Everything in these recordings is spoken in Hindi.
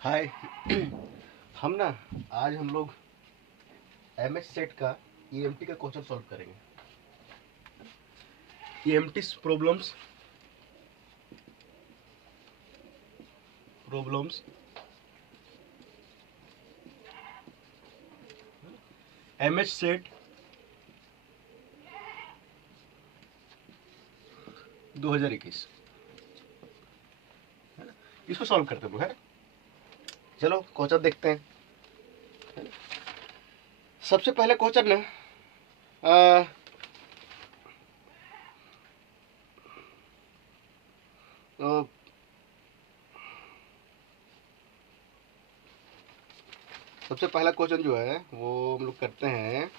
हाय। हम ना आज हम लोग एमएच सेट का ईएमटी का क्वेश्चन सॉल्व करेंगे। EMT problems problems MH SET 2021 इसको सॉल्व करते हैं लोग, है। चलो क्वेश्चन देखते हैं। सबसे पहले क्वेश्चन ना अ, सबसे पहला क्वेश्चन जो है वो हम लोग करते हैं।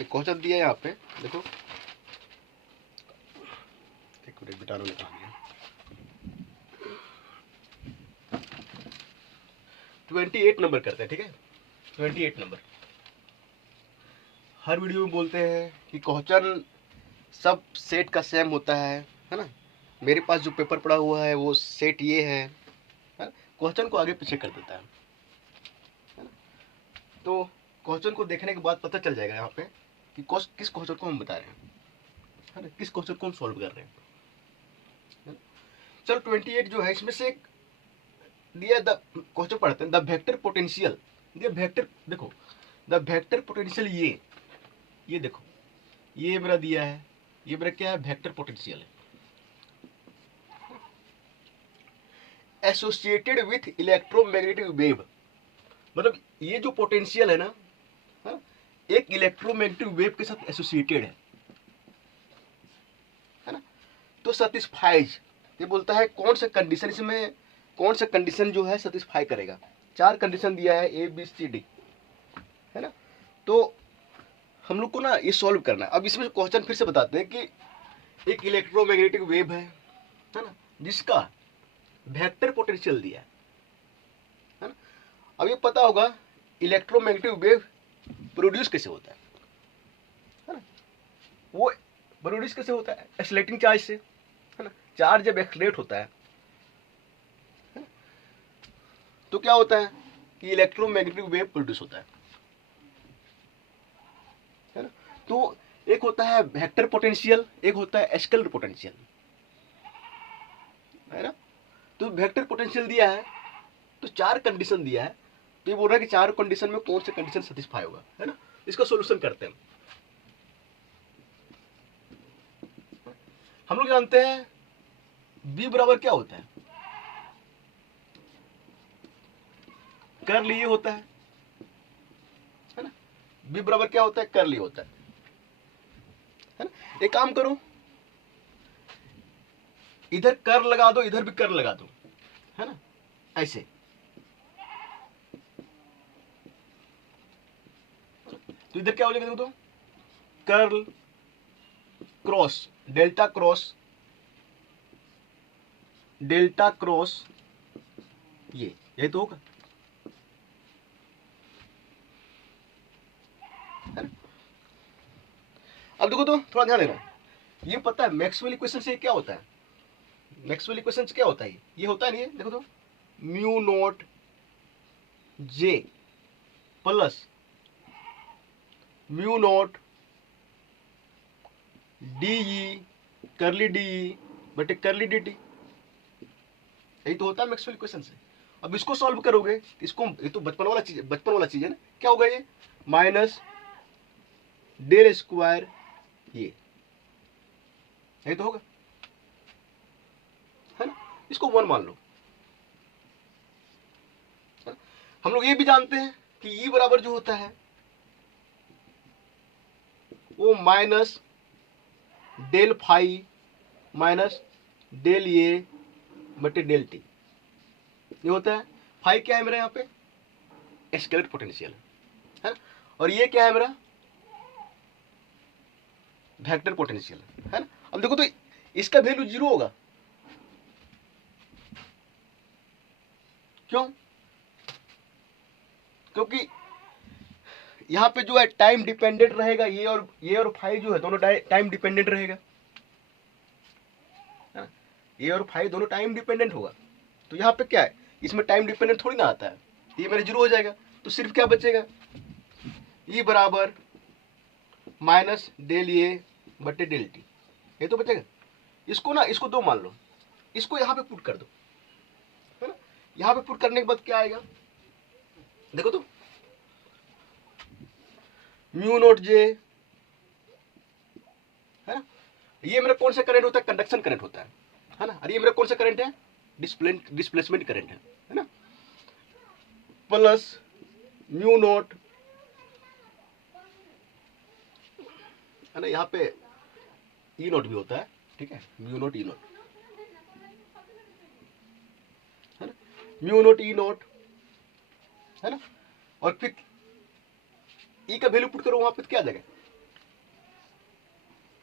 एक क्वेश्चन दिया है यहाँ पे, देखो। एक मिनट, बिटानो निकाल लिया। 28 नंबर करते हैं, ठीक है। 28 नंबर। हर वीडियो में बोलते हैं कि क्वेश्चन सब सेट का सेम होता है ना। मेरे पास जो पेपर पड़ा हुआ है वो सेट ये है। क्वेश्चन को आगे पीछे कर देता है ना? तो क्वेश्चन को देखने के बाद पता चल जाएगा यहाँ पे कि किस क्वेश्चन को हम बता रहे हैं, है ना, किस क्वेश्चन को हम सॉल्व कर रहे हैं। चलो 28 जो है इसमें से एक दिया, द क्वेश्चन पढ़ते हैं। द वेक्टर पोटेंशियल, ये वेक्टर देखो, द वेक्टर पोटेंशियल ये देखो, ये मेरा दिया है, ये मेरा क्या है, वेक्टर पोटेंशियल है एसोसिएटेड विथ इलेक्ट्रोमैग्नेटिक वेव। मतलब ये जो पोटेंशियल है ना, हा? एक इलेक्ट्रोमैग्नेटिक वेव के साथ एसोसिएटेड है ना। तो सैटिस्फाइज, ये बोलता है कौन सा कंडीशन, इसमें कौन सा कंडीशन जो है सेटिस्फाई करेगा। 4 कंडीशन दिया है, ए बी सी डी, है ना। तो हम लोग को ना ये सॉल्व करना है। अब इसमें क्वेश्चन फिर से बताते हैं कि एक इलेक्ट्रोमैग्नेटिक वेव है ना, जिसका वेक्टर पोटेंशियल दिया है ना। अब ये पता होगा इलेक्ट्रोमैग्नेटिक वेव प्रोड्यूस कैसे होता है ना। वो प्रोड्यूस कैसे होता है, एक्सीलरेटिंग चार्ज से, है ना। चार्ज जब एक्सीलरेट होता है तो क्या होता है कि इलेक्ट्रोमैग्नेटिक वेव प्रोड्यूस होता है ना। तो एक होता है वेक्टर पोटेंशियल, एक होता है स्केलर पोटेंशियल, है ना। तो वेक्टर पोटेंशियल दिया है तो 4 कंडीशन दिया है, तो ये बोल रहा है कि 4 कंडीशन में कौन सा कंडीशन सेटिस्फाई होगा, है ना। इसका सॉल्यूशन करते हैं। हम लोग जानते हैं बी बराबर क्या होता है, कर्ल ये होता है ना। बी बराबर क्या होता है, कर्ल ये होता है ना। एक काम करो, इधर कर लगा दो, इधर भी कर लगा दो, है ना, ऐसे। तो इधर क्या हो जाएगा, देखो तो curl cross delta cross delta cross यही तो होगा, है ना। अब देखो तो थोड़ा ध्यान देना, ये पता है मैक्सवेल इक्वेशन से क्या होता है, मैक्सवेल इक्वेशन से क्या होता है, ये होता है नहीं है, देखो तो म्यू नॉट जे प्लस म्यू नॉट डी करली डी बटे करली डी टी, यही तो होता है मैक्सवेल इक्वेशन से। अब इसको सॉल्व करोगे, इसको, ये तो बचपन वाला चीज है ना। क्या होगा ये, माइनस डेल स्क्वायर ये, यही तो होगा, है ना। इसको 1 मान लो। हम लोग ये भी जानते हैं कि ई बराबर जो होता है वो minus del phi minus del ये बटे डेल टी, ये होता है। फाई क्या है मेरा यहाँ पे, स्केलर पोटेंशियल है ना। और ये क्या है मेरा, वेक्टर पोटेंशियल, है ना। अब देखो तो इसका वैल्यू 0 होगा, क्यों, क्योंकि यहाँ पे जो है टाइम डिपेंडेंट रहेगा, ये और फाई जो है दोनों टाइम डिपेंडेंट रहेगा, है ना। ये और फाई दोनों टाइम डिपेंडेंट होगा। तो यहाँ पे क्या है, इसमें टाइम डिपेंडेंट थोड़ी ना आता है, ये मेरे जीरो हो जाएगा। तो सिर्फ क्या बचेगा, ई बराबर माइनस डेल ए बटे डेल टी, ये तो बचेगा। इसको ना, इसको दो मान लो, इसको यहाँ पे पुट कर दो, है ना। यहाँ पे पुट करने के बाद क्या आएगा, देखो तो, म्यू नोट जे, है ना। ये मेरा कौन सा करंट होता है, कंडक्शन करंट होता है ना। और ये मेरा कौन सा करंट है, डिस्प्लेसमेंट करंट है ना। प्लस म्यू नोट, है ना, यहाँ पे ई नोट भी होता है, ठीक है, म्यू नोट ई नोट, है ना, म्यू नोट ई नोट, है ना। और फिर ई का वैल्यू पुट करो, वहां पे क्या आ जाएगा,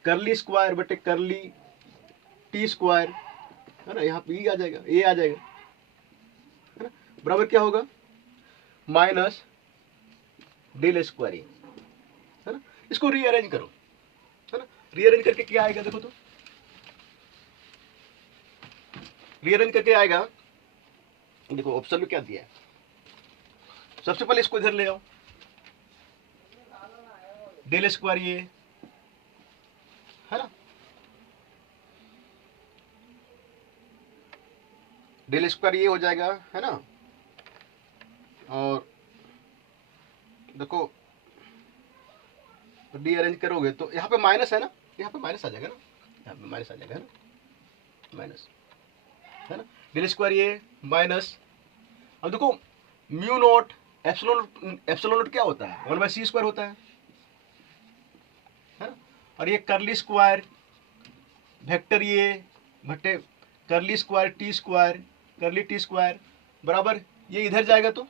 करली स्क्वायर बटे करली टी स्क्वायर, है ना। यहाँ पे ई आ जाएगा, ए आ जाएगा, है ना, बराबर क्या होगा, माइनस डेल स्क्वायर, है ना। इसको रीअरेंज करो, है ना। रीअरेंज करके क्या आएगा, देखो तो, रीअरेंज करके आएगा, देखो ऑप्शन में क्या दिया है। सबसे पहले इसको इधर ले आओ, डेल स्क्वायर ये, है ना, डेल स्क्वायर ये हो जाएगा, है ना। और देखो रीअरेंज करोगे तो यहाँ पे माइनस है ना, यहाँ पे माइनस आ जाएगा ना, यहाँ पे माइनस आ जाएगा, है ना, माइनस, है ना, डेल स्क्वायर ये माइनस। अब देखो म्यू नोट एप्सिलॉन नोट क्या होता है, 1/c स्क्वायर होता है ना। और ये करली स्क्वायर वेक्टर ये बटे करली स्क्वायर टी स्क्वायर, करली टी स्क्वायर बराबर, ये इधर जाएगा तो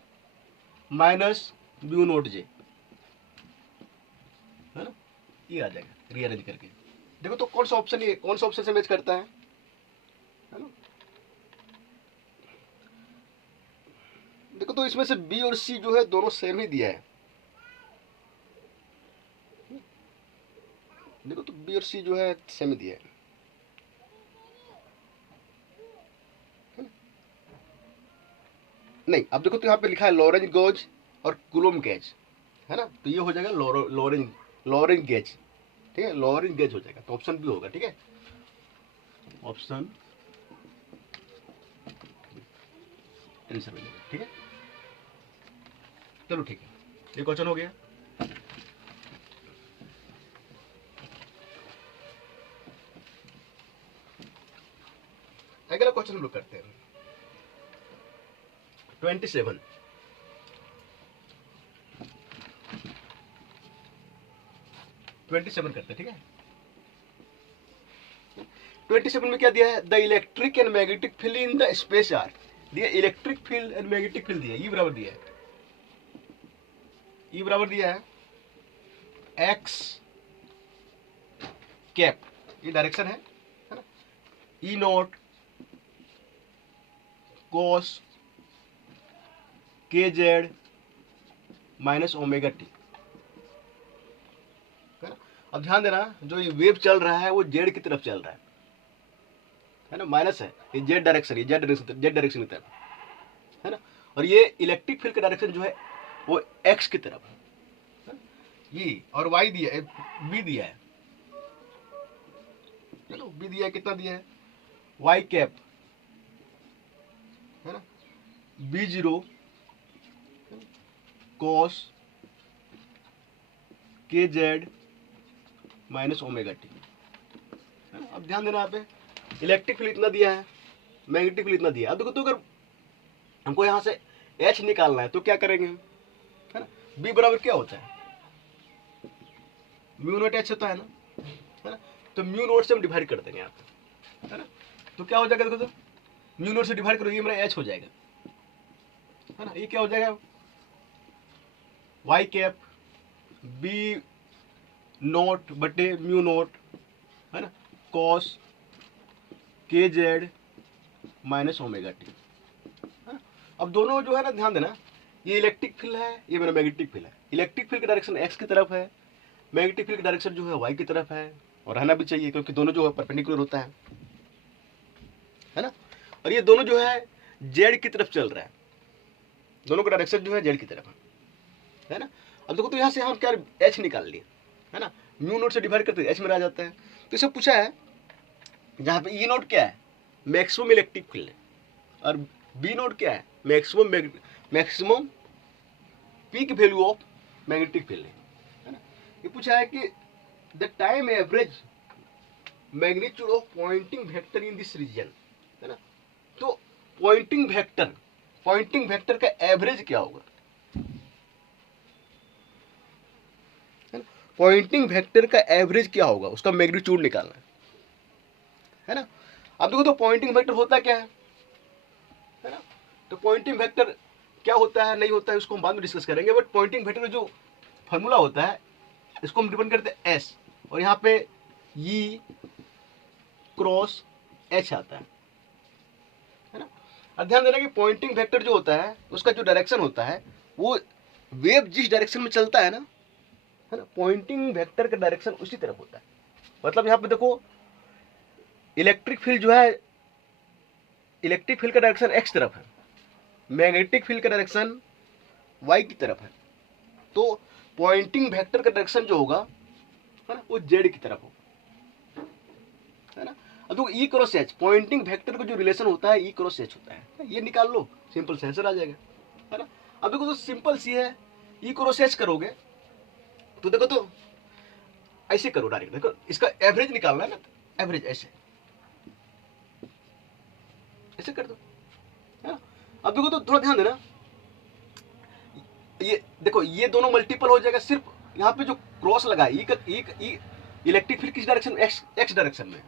माइनस म्यू नोट जे, है ना, ये आ जाएगा रीअरेंज करके। देखो तो कौन सा ऑप्शन, ये कौन सा ऑप्शन से मैच करता है ना। देखो तो इसमें से बी और सी जो है दोनों सेम ही दिया है, देखो तो बी और सी जो है सेम ही दिया है, नहीं। अब देखो तो यहाँ पे लिखा है लॉरेंज गॉज और कूलोम्ब गेज, है ना। तो ये हो जाएगा लॉरेंज गेज, ठीक है, लॉरेंज गेज हो जाएगा। तो ऑप्शन बी होगा, ठीक है, ऑप्शन आंसर हो जाएगा, ठीक है। चलो ठीक है, ये क्वेश्चन हो गया। अगला क्वेश्चन हम लोग करते हैं 27 करते हैं, ठीक है। 27 में क्या दिया है, the electric and magnetic field in the space are दिया, electric field and magnetic field दिया, ई बराबर दिया है, ई बराबर दिया है एक्स कैप, ये डायरेक्शन है ना, ई नोट कोस के जेड माइनस ओमेगा टी, है ना। अब ध्यान देना, जो ये वेव चल रहा है वो जेड की तरफ चल रहा है ना, माइनस है, ये जेड डायरेक्शन, ये जेड डायरेक्शन की तरफ, है ना। और ये इलेक्ट्रिक फील्ड का डायरेक्शन जो है वो एक्स की तरफ है, ये और वाई दिया है, बी दिया है, चलो बी दिया है, कितना दिया है, वाई कैप, है ना, बी जीरो कॉस के जेड माइनस ओमेगा टी। अब ध्यान देना, यहाँ पे इलेक्ट्रिक फील्ड इतना दिया है, मैग्नेटिक फील्ड इतना दिया है। अब देखो तो अगर हमको यहाँ से एच निकालना है तो क्या करेंगे, है ना, बी बराबर क्या होता है, म्यू नोट एच होता है ना, है ना। तो म्यू नोट से हम डिवाइड कर देंगे यहाँ पे, है ना। तो क्या हो जाएगा, देखो तो म्यू नोट से डिवाइड करो, ये मेरा एच हो जाएगा, है ना। ये क्या हो जाएगा, वाई कैप बी नोट बटे म्यू नोट, है ना, कॉस के जेड माइनस ओमेगा टी। अब दोनों जो है ना, ध्यान देना, ये इलेक्ट्रिक फील्ड है, ये मेरा मैग्नेटिक फील्ड है। इलेक्ट्रिक फील्ड का डायरेक्शन एक्स की तरफ है, मैग्नेटिक फील्ड का डायरेक्शन जो है वाई की तरफ है, और रहना भी चाहिए क्योंकि दोनों जो है परपेंडिकुलर होता है ना। और ये दोनों जो है जेड की तरफ चल रहा है, दोनों का डायरेक्शन जो है जेड की तरफ है ना। अब देखो तो यहाँ से हम क्या एच निकाल लिए है ना, म्यू नोट से डिवाइड करते एच में आ जाता है। तो इसे पूछा है जहाँ पे ई नोट क्या है, मैक्सिमम इलेक्ट्रिक फील्ड है, और बी नोट क्या है, maximum peak value of magnetic field है ना। ये पूछा है कि the time average magnitude of Poynting vector in this region है ना। तो पॉइंटिंग वेक्टर का एवरेज क्या होगा, पॉइंटिंग वेक्टर का एवरेज क्या होगा, उसका मैग्नीट्यूड निकालना है ना। अब देखो तो पॉइंटिंग वेक्टर होता क्या है ना। तो पॉइंटिंग वेक्टर क्या होता है नहीं होता है उसको हम बाद में डिस्कस करेंगे, बट पॉइंटिंग वेक्टर का जो फॉर्मूला होता है इसको हम डिफाइन करते हैं एस, और यहाँ पे ई क्रॉस एच आता है ना। अब ध्यान देना कि पॉइंटिंग वेक्टर जो होता है उसका जो डायरेक्शन होता है वो वेव जिस डायरेक्शन में चलता है ना, पॉइंटिंग वेक्टर का डायरेक्शन उसी तरफ होता है। मतलब यहाँ पे देखो इलेक्ट्रिक फील्ड जो है, इलेक्ट्रिक फील्ड का डायरेक्शन एक्स तरफ है, मैग्नेटिक फील्ड का डायरेक्शन वाई की तरफ है, तो पॉइंटिंग वेक्टर का डायरेक्शन जो होगा है ना वो जेड की तरफ होगा है ना। अब देखो ई क्रॉस एच, पॉइंटिंग वेक्टर का जो रिलेशन होता है ई क्रॉस एच होता है, ये निकाल लो, सिंपल से आंसर आ जाएगा है ना। अब देखो तो सिंपल सी है, ई क्रॉस एच करोगे तो देखो तो ऐसे करो डायरेक्ट, देखो इसका एवरेज निकालना है ना, एवरेज ऐसे ऐसे कर दो है ना। अब देखो तो थोड़ा ध्यान देना, ये देखो ये दोनों मल्टीपल हो जाएगा, सिर्फ यहाँ पे जो क्रॉस लगा ई इलेक्ट्रिक फील्ड किस डायरेक्शन में, एक्स डायरेक्शन में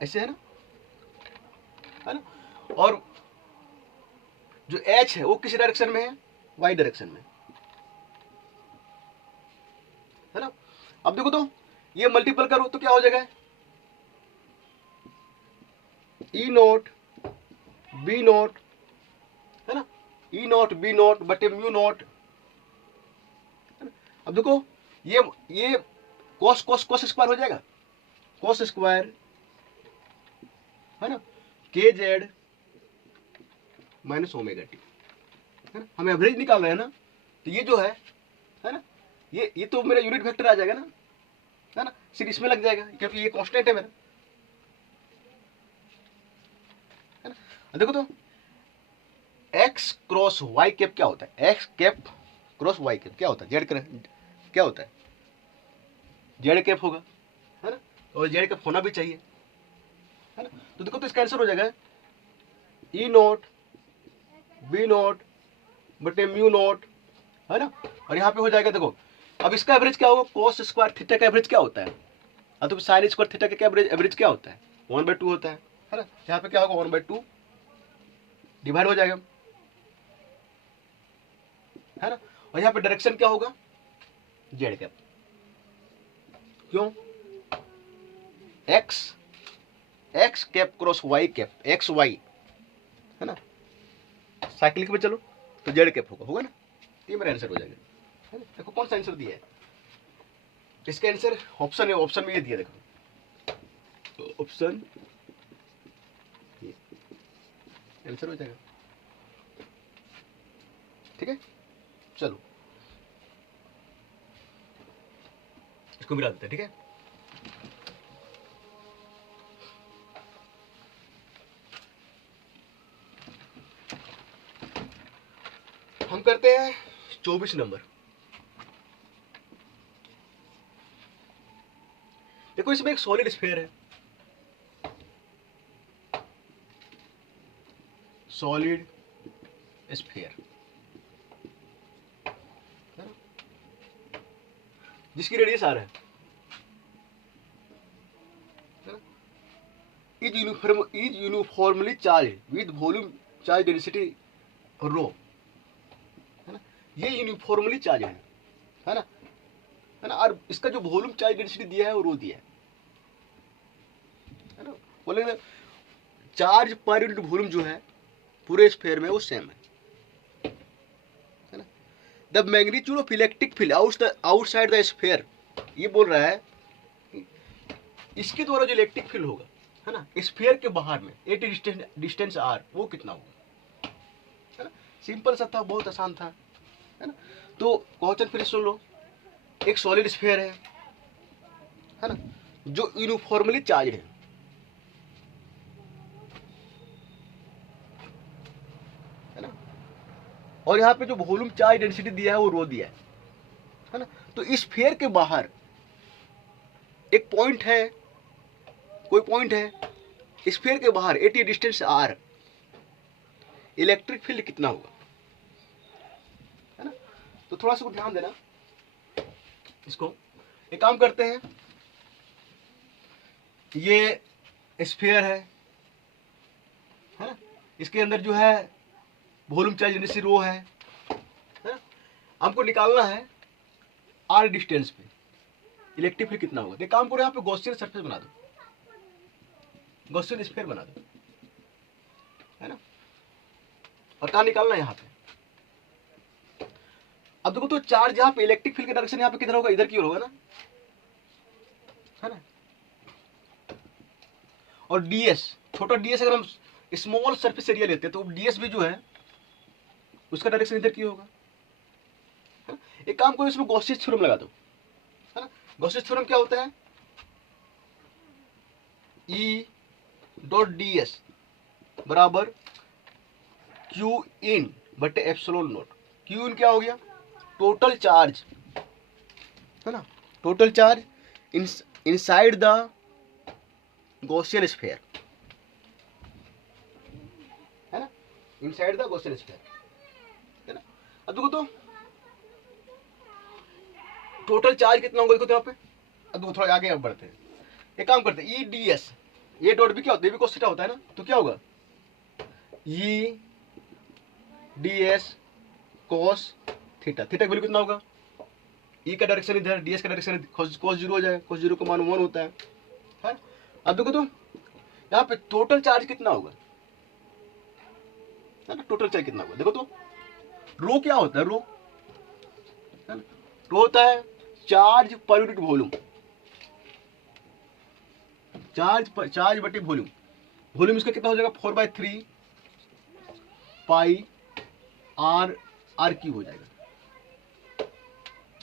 ऐसे है ना, और जो एच है वो किस डायरेक्शन में है, वाई डायरेक्शन में है ना। अब देखो तो ये मल्टीपल करो तो क्या हो जाएगा, ई नोट बी नोट है ना, ई नोट बी नोट बटे म्यू नोट। अब देखो ये कॉस कॉस कॉस स्क्वायर हो जाएगा, कॉस स्क्वायर है ना, के जेड माइनस ओमेगा टी है ना। हम एवरेज निकाल रहे हैं ना, तो ये जो है ना, ये तो मेरा यूनिट वेक्टर आ जाएगा ना है ना, सिर्फ इसमें लग जाएगा क्योंकि ये कांस्टेंट है मेरा है ना। देखो तो एक्स क्रॉस वाई कैप क्या होता है, x cap cross y cap क्या होता है, जेड क्या होता है, जेड कैप होगा है ना, और जेड कैप होना भी चाहिए है ना। तो देखो तो इसका आंसर हो जाएगा ई नोट बी नोट बटे म्यू नोट है ना, और यहाँ पे हो जाएगा देखो। अब इसका एवरेज क्या होगा, कोस स्क्वायर थीटा का एवरेज क्या होता है, तो साइन स्क्वायर थीटा का एवरेज क्या होता है, 1/2 होता है ना। यहाँ पे क्या होगा 1/2 डिवाइड हो जाएगा है ना, और यहाँ पे डायरेक्शन क्या होगा, जेड कैप, क्यों x cap cross y cap, x y है ना, साइक्लिक में चलो तो जेड कैप होगा ना, ये मेरा आंसर हो जाएगा है ना। देखो कौन सा आंसर दिया है, इसका आंसर ऑप्शन है, ऑप्शन में ये दिया देखो, ऑप्शन आंसर हो जाएगा, ठीक है। चलो इसको मिला देते हैं, ठीक है। हम करते हैं 24 नंबर। देखो इसमें एक सॉलिड स्फीयर है, सॉलिड स्फीयर जिसकी रेडियस आर है is uniformly charge with volume charge density rho है ना, ये यूनिफॉर्मली चार्ज है ना, और इसका जो वॉल्यूम चार्ज डेंसिटी दिया है वो रो दिया है ना। बोलेंगे चार्ज पर यूनिट वॉल्यूम जो है पूरे स्फीयर में वो सेम है ना। The magnitude of electric field outside the sphere, ये बोल रहा है इसके द्वारा जो इलेक्ट्रिक फील्ड होगा है ना, स्फीयर के बाहर में एट डिस्टेंस आर, वो कितना होगा, है ना। सिंपल सा था, बहुत आसान था, है ना। तो क्वेश्चन फिर सुन लो। एक सॉलिड स्फीयर है ना, जो यूनिफॉर्मली चार्ज है ना, और यहाँ पे जो वॉल्यूम चार्ज डेंसिटी दिया है वो रो दिया है ना। तो इस स्फीयर के बाहर एक पॉइंट है, कोई पॉइंट है स्फीयर के बाहर at distance r, electric field कितना होगा, है ना। तो थोड़ा सा ध्यान देना इसको। एक काम करते हैं, ये स्फीयर है ना, इसके अंदर जो है वॉल्यूम चार्ज डेंसिटी रो है ना। हमको निकालना है आर डिस्टेंस पे इलेक्ट्रिक फील्ड कितना होगा। तो काम करो, यहाँ पे गॉसियन सरफेस बना दो, गॉसियन स्फीयर बना दो, है ना। और कहाँ निकालना है, यहाँ पे। अब देखो तो चार्ज यहाँ पे इलेक्ट्रिक फील्ड का डायरेक्शन यहाँ पे किधर होगा, इधर की ओर होगा ना, है ना। और डीएस, छोटा डीएस अगर हम स्मॉल सरफेस एरिया लेते हैं तो डीएस भी जो है उसका डायरेक्शन इधर की होगा, है ना? एक काम करो, इसमें गॉसियस थ्योरम लगा दो, है ना। गॉसियस थ्योरम क्या होता है, ई डॉट डी एस बराबर क्यू इन बटे एप्सिलॉन नॉट। क्यू इन क्या हो गया, टोटल चार्ज, है ना, total charge inside the Gaussian sphere, है ना, इनसाइड द गॉसियन स्फीयर, है ना। अब देखो तो टोटल चार्ज कितना होगा, देखो तो यहाँ पे। अब देखो थोड़ा आगे अब बढ़ते हैं, एक काम करते हैं, ई डी एस, ये डॉट भी क्या होता है, भी कोस थीटा होता है ना, तो क्या होगा, E D S cos theta, theta की वैल्यू कितना होगा, ई का डायरेक्शन इधर, डी एस का डायरेक्शन कोस जीरो हो जाएगा, कोस जीरो का मान 1 होता है। अब देखो तो यहाँ पे टोटल चार्ज कितना होगा, है ना, टोटल चार्ज कितना होगा, देखो तो रो क्या होता है, रो, है ना, रो होता है charge per unit volume, charge बटे वॉल्यूम। वॉल्यूम इसका कितना हो जाएगा, 4/3 पाई आर क्यूब हो जाएगा,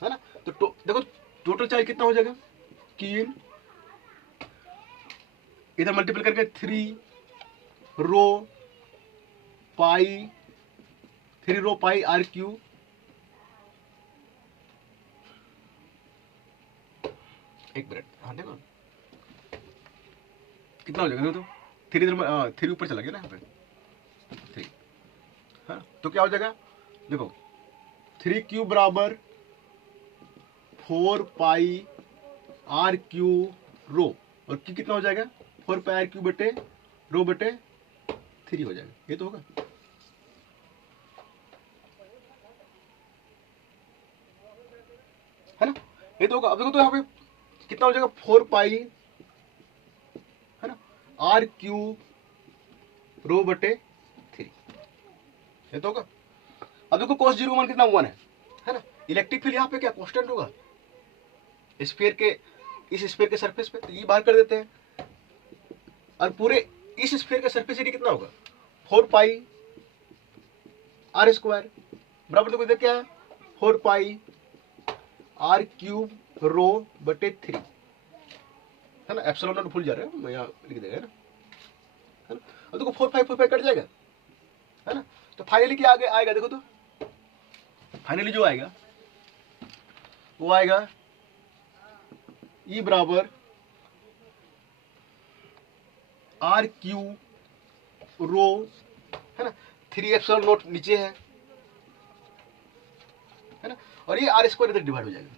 है ना। तो देखो टोटल चार्ज कितना हो जाएगा, क्यू इधर मल्टीपल करके 3 रो पाई आर क्यूब, एक मिनट, हाँ देखो कितना हो जाएगा, तो 3 इधर 3 ऊपर चला गया ना यहाँ पे 3, हाँ। तो क्या हो जाएगा, देखो 3 क्यूब बराबर 4 पाई आर क्यूब रो, और क्यू कितना हो जाएगा, 4 पाई आर क्यूब बटे रो बटे 3 हो जाएगा, ये तो होगा। है ना, ये तो होगा। अब देखो तो यहाँ पे कितना हो जाएगा, 4 पाई, है ना, आर क्यूब रो बटे 3, ये तो होगा। अब देखो cos जीरो का मान कितना 1 है ना। इलेक्ट्रिक फील्ड यहाँ पे क्या कांस्टेंट होगा, स्फीयर के, इस स्फीयर के सरफेस पे, तो ये बाहर कर देते हैं, और पूरे इस स्फीयर का सरफेस एरिया कितना होगा, 4 पाई आर स्क्वायर बराबर, देखो इधर क्या है, 4 पाई आर क्यूब रो बटे 3, है ना। एप्सिलॉन नॉट भूल जा रहे हैं, मैं यहाँ लिख देगा, है ना। अब देखो 4 5 कट जाएगा, है ना। तो फाइनली क्या आगे आएगा, देखो तो फाइनली जो आएगा वो आएगा ई बराबर आर क्यू रो, है ना, 3 एप्सिलॉन नॉट नीचे है ना, और ये आर स्क्वायर इधर डिवाइड हो जाएगा,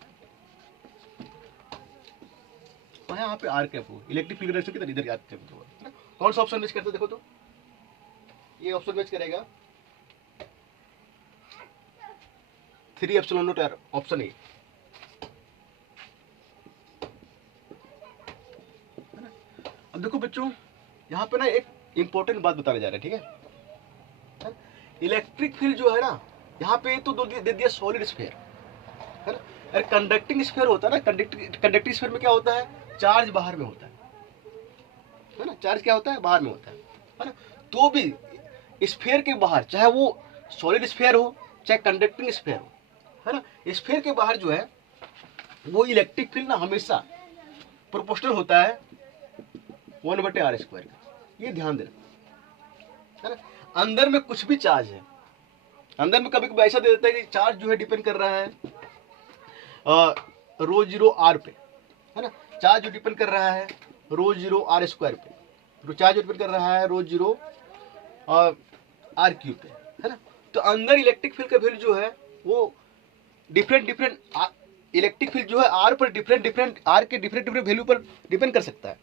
और यहाँ पे आर कैप हो, इलेक्ट्रिक फील्ड डायरेक्शन किधर, इधर आर कैप होगा, है ना। कौन सा ऑप्शन मैच करते, देखो तो ये ऑप्शन मैच करेगा 3 एप्सिलॉन नॉट, ऑप्शन ए, है ना। अब देखो बच्चों, यहाँ पे ना एक इंपॉर्टेंट बात बताने जा रहे हैं, ठीक है। इलेक्ट्रिक फील्ड जो है ना, यहाँ पे तो दे दिया सॉलिड स्फीयर, है ना। अरे कंडक्टिंग स्फीयर होता है ना, कंडक्टिंग स्फीयर में क्या होता है, चार्ज बाहर में होता है, है ना, चार्ज क्या होता है, बाहर में होता है ना। तो भी स्फीयर के बाहर, चाहे वो सॉलिड स्फीयर हो चाहे कंडक्टिंग स्फीयर हो, है ना, स्फीयर के बाहर जो है वो इलेक्ट्रिक फील्ड ना हमेशा प्रोपोर्शनल होता है 1/r स्क्वायर का। ये ध्यान देना, है ना। अंदर में कुछ भी चार्ज है, अंदर में कभी कभी ऐसा दे देता है कि चार्ज जो है डिपेंड कर रहा है रो जीरो आर पे, है ना, चार्ज जो डिपेंड कर रहा है रो जीरो आर स्क्वायर पे, चार्ज जो डिपेंड कर रहा है रो जीरो आर क्यूब पे, है ना। तो अंदर इलेक्ट्रिक फील्ड का वैल्यू जो है वो डिफरेंट इलेक्ट्रिक फील्ड जो है आर पर डिफरेंट आर के डिफरेंट वैल्यू पर डिपेंड कर सकता है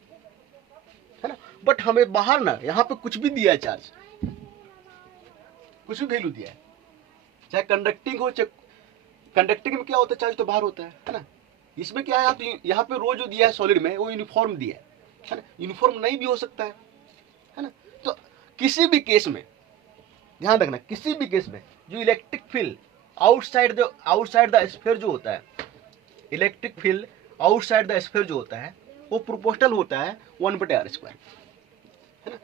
ना। बट हमें बाहर ना यहाँ पे कुछ भी दिया है, चार्ज कुछ भी वैल्यू दिया है, चाहे कंडक्टिंग हो, चाहे कंडक्टिंग में क्या होता है, चार्ज तो बाहर होता है ना। इसमें क्या है, तो यहाँ पे रो जो दिया है सॉलिड में वो यूनिफॉर्म दिया है ना, यूनिफॉर्म नहीं भी हो सकता है ना। तो किसी भी केस में ध्यान रखना, किसी भी केस में जो electric field outside the sphere जो होता है, electric field outside the sphere जो होता है वो प्रोपोर्शनल होता है 1/r स्क्वायर, है ना।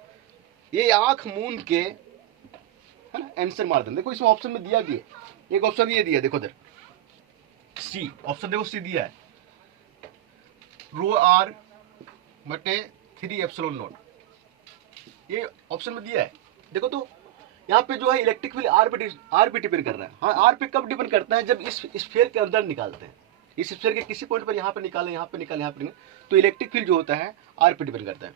ये आंख मूंद के, है ना, आंसर मार दें। देखो इसमें ऑप्शन में दिया भी है, एक ऑप्शन ये दिया, देखो इधर सी ऑप्शन, देखो सी दिया है रो r बटे 3 एप्सिलॉन नॉट, ये ऑप्शन में दिया है। देखो तो यहाँ पे जो है इलेक्ट्रिक फील्ड आर पे डिपेंड कर रहा है। हाँ, आर पे कब डिपेंड करता है, जब इस स्फीयर के अंदर निकालते हैं, इस स्फीयर के किसी पॉइंट पर यहाँ पे निकालें, यहाँ पे निकालें, यहाँ पे निकालें, तो इलेक्ट्रिक फील्ड जो होता है आर पे डिपेंड करता है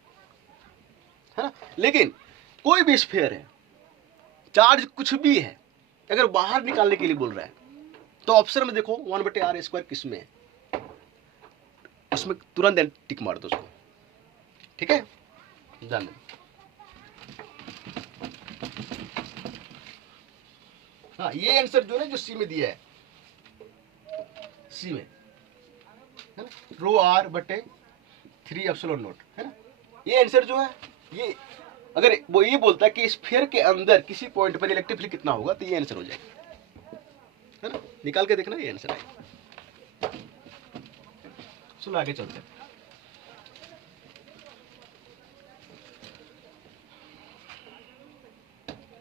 ना। लेकिन कोई भी स्फीयर है, चार्ज कुछ भी है, अगर बाहर निकालने के लिए बोल रहा है तो ऑप्शन में देखो 1/r स्क्वायर किस में है, उसमें तुरंत टिक मार दो उसको, ठीक है, जान लें। हाँ, ये आंसर जो है जो सी में दिया है, सी में, है ना, रो r बटे 3 एप्सिलॉन नॉट, है ना। ये आंसर जो है, ये अगर वो ये बोलता है कि स्फीयर के अंदर किसी पॉइंट पर इलेक्ट्रिक फील्ड कितना होगा, तो ये आंसर हो जाएगा, है ना। निकाल के देखना, ये आंसर आएगा। चलो आगे चलते हैं।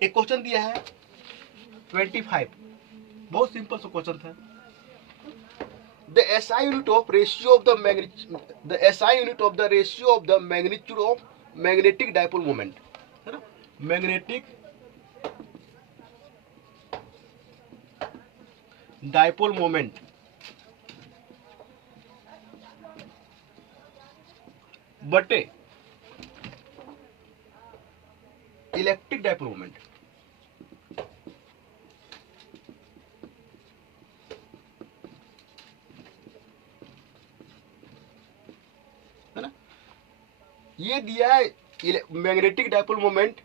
एक क्वेश्चन दिया है 25, बहुत सिंपल सा क्वेश्चन था। The SI unit of ratio of the magnitude of magnetic dipole moment, है ना, मैग्नेटिक डाइपोल मोमेंट बटे इलेक्ट्रिक डाइपोल मोमेंट, है ना। ये दिया है मैग्नेटिक डाइपोल मोमेंट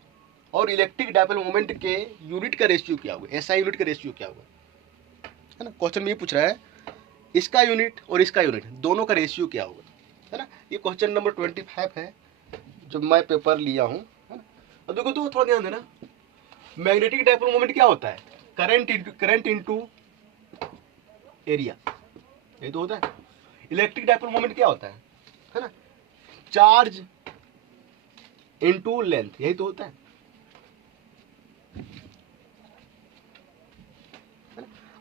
और इलेक्ट्रिक डाइपोल मोमेंट के यूनिट का रेशियो क्या होगा, एसआई यूनिट का रेशियो क्या होगा, है ना। क्वेश्चन में ये पूछ रहा है इसका यूनिट और इसका यूनिट दोनों का रेशियो क्या होगा, है ना। ये क्वेश्चन नंबर 25 है जो मैं पेपर लिया हूँ, है ना। अब देखो तो थोड़ा ध्यान देना, मैग्नेटिक डाइपोल मोमेंट क्या होता है, करंट इनटू एरिया, ये तो होता है। इलेक्ट्रिक डाइपोल मोमेंट क्या होता है ना, चार्ज इनटू लेंथ, यही तो होता है।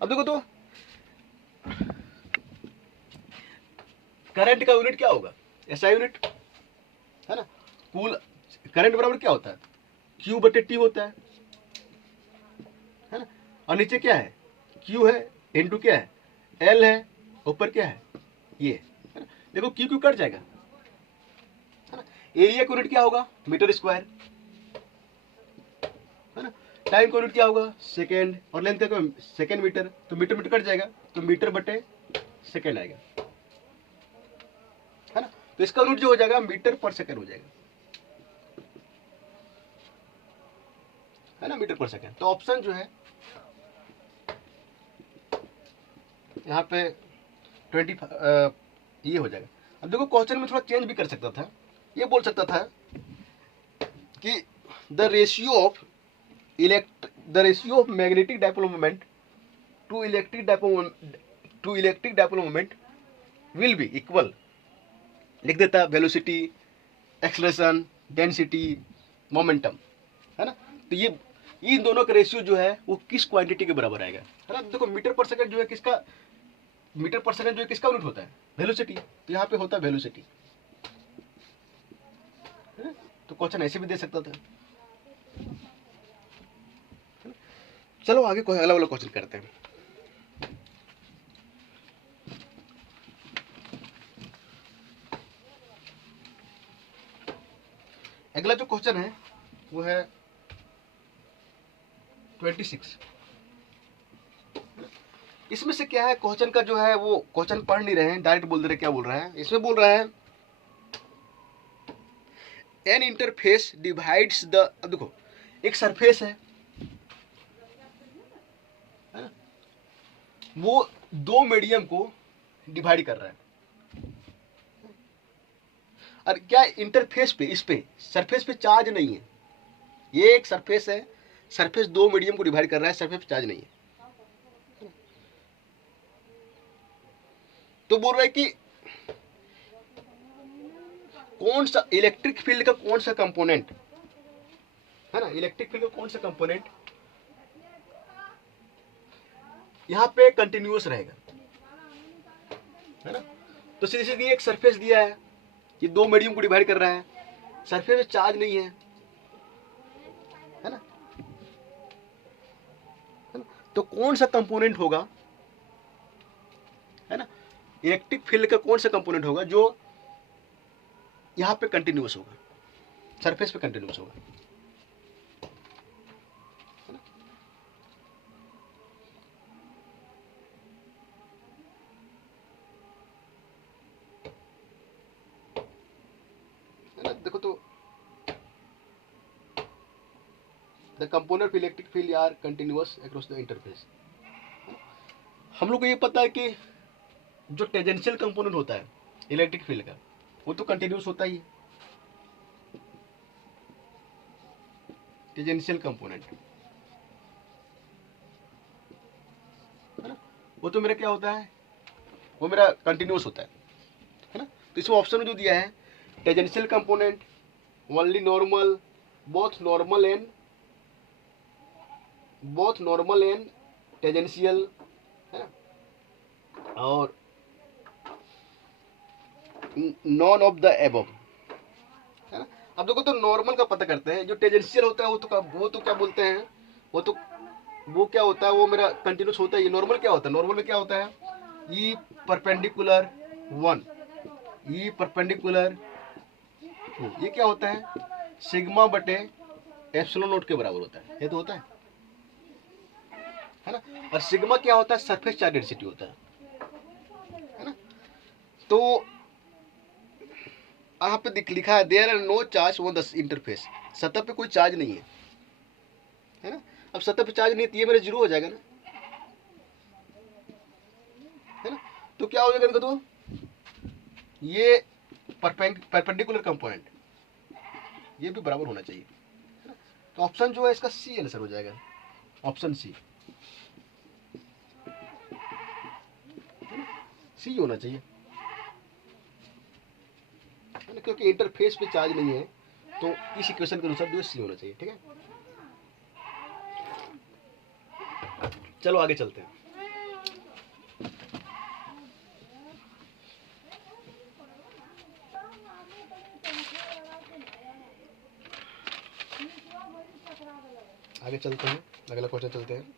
अब देखो तो करंट का यूनिट क्या होगा, एसआई यूनिट, है ना। कूल करंट बराबर क्या होता है, Q बटे T होता है ना। और नीचे क्या है, Q है, इनटू क्या है, L है, ऊपर क्या है, ये, है ना। देखो Q कट जाएगा, है ना। एरिया का यूनिट क्या होगा, मीटर स्क्वायर, है ना। टाइम का यूनिट क्या होगा, सेकेंड, और लेंथ का सेकेंड मीटर, तो मीटर मीटर कट जाएगा तो मीटर बटे सेकेंड आएगा, है ना। तो इसका यूनिट जो हो जाएगा मीटर पर सेकेंड हो जाएगा, है ना, मीटर पर सेकेंड। तो ऑप्शन जो है यहाँ पे 20 ये हो जाएगा। अब देखो क्वेश्चन में थोड़ा चेंज भी कर सकता था, ये बोल सकता था कि the ratio of magnetic dipole moment to electric dipole moment will be equal, लिख देता वेलोसिटी, एक्सलेशन, डेंसिटी, मोमेंटम, है ना। तो ये इन दोनों का रेशियो जो है वो किस क्वांटिटी के बराबर आएगा, है ना। देखो मीटर पर सेकंड जो है किसका, मीटर पर सेकंड जो है किसका यूनिट होता है, वेलोसिटी। तो यहाँ पे होता है वेलोसिटी, तो क्वेश्चन ऐसे भी दे सकता था। चलो आगे कोई अलग अलग क्वेश्चन करते हैं। अगला जो क्वेश्चन है वो है 26। इसमें से क्या है, क्वेश्चन का जो है वो क्वेश्चन पढ़ नहीं रहे हैं, डायरेक्ट बोल दे रहे क्या बोल रहा है। इसमें बोल रहा है एन इंटरफेस डिवाइड्स द, अब देखो एक सरफेस है ना, वो दो मीडियम को डिवाइड कर रहा है। और क्या इंटरफेस पे, इस पे सरफेस पे चार्ज नहीं है, ये एक सरफेस है, सरफेस दो मीडियम को डिवाइड कर रहा है, सरफेस पे चार्ज नहीं है। तो बोल रहा है कि कौन सा इलेक्ट्रिक फील्ड का कौन सा कंपोनेंट, है ना, इलेक्ट्रिक फील्ड का कौन सा कंपोनेंट यहां पे कंटिन्यूअस रहेगा, है ना। तो सीधी सीधी एक सरफेस दिया है, ये दो मीडियम को डिवाइड कर रहा है, सरफेस में चार्ज नहीं है, है ना। तो कौन सा कंपोनेंट होगा, है ना, इलेक्ट्रिक फील्ड का कौन सा कंपोनेंट होगा जो यहां पे कंटिन्यूअस होगा, सरफेस पे कंटिन्यूअस होगा, है ना? देखो तो the component of electric field are continuous across the interface. हम लोग को ये पता है कि जो टेंजेंशियल कंपोनेंट होता है इलेक्ट्रिक फील्ड का वो तो कंटिन्यूअस होता ही है, टेंजेंशियल कंपोनेंट, है ना, वो तो मेरा क्या होता है, वो मेरा कंटिन्यूअस होता है ना। तो इसमें ऑप्शन में जो दिया है tangential component, only normal, both normal and tangential, है ना, और नॉन ऑफ द एबव, है ना। अब देखो तो नॉर्मल का पता करते हैं, जो टेंजेंशियल होता है वो तो क्या बोलते हैं, वो क्या होता है, वो मेरा कंटिन्यूस होता है। ये नॉर्मल क्या होता है, नॉर्मल में क्या होता है, ई परपेंडिकुलर 1, ई परपेंडिकुलर 2, ये क्या होता है, सिग्मा बटे एप्सिलॉन नोट के बराबर होता है, ये तो होता है ना। और सिग्मा क्या होता है, सरफेस चार्ज डेंसिटी होता है ना। तो यहाँ पे लिखा है there are no charge on the interface, सतह पे कोई चार्ज नहीं है ना। अब सतह पे चार्ज नहीं है तो ये मेरा जीरो हो जाएगा ना, है ना। तो क्या हो जाएगा, देखो तो ये परपेंडिकुलर कंपोनेंट ये भी बराबर होना चाहिए, है ना। तो ऑप्शन जो है इसका सी आंसर हो जाएगा, ऑप्शन सी होना चाहिए, है ना, क्योंकि इंटरफेस पे चार्ज नहीं है, तो इस इक्वेशन के अनुसार जो सी होना चाहिए, ठीक है। चलो आगे चलते हैं। आगे चलते हैं, अगला क्वेश्चन चलते हैं।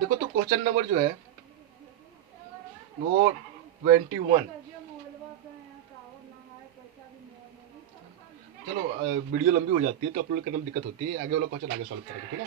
देखो तो क्वेश्चन नंबर जो है वो 21। चलो वीडियो लंबी हो जाती है तो अपलोड करने में दिक्कत होती है, आगे वाला क्वेश्चन आगे सॉल्व करेंगे, ठीक है।